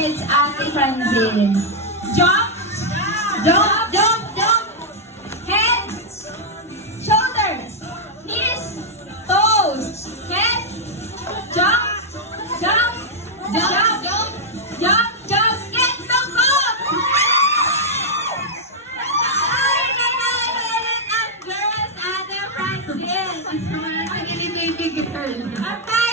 kids, Ate Francine. Jump, jump, jump, jump. Head, shoulders, knees, toes, head, jump, jump, jump, jump, jump, jump, get the goal! Ay, nanalo ulit ang girls, Ate Francine. Ang galing-galing girl.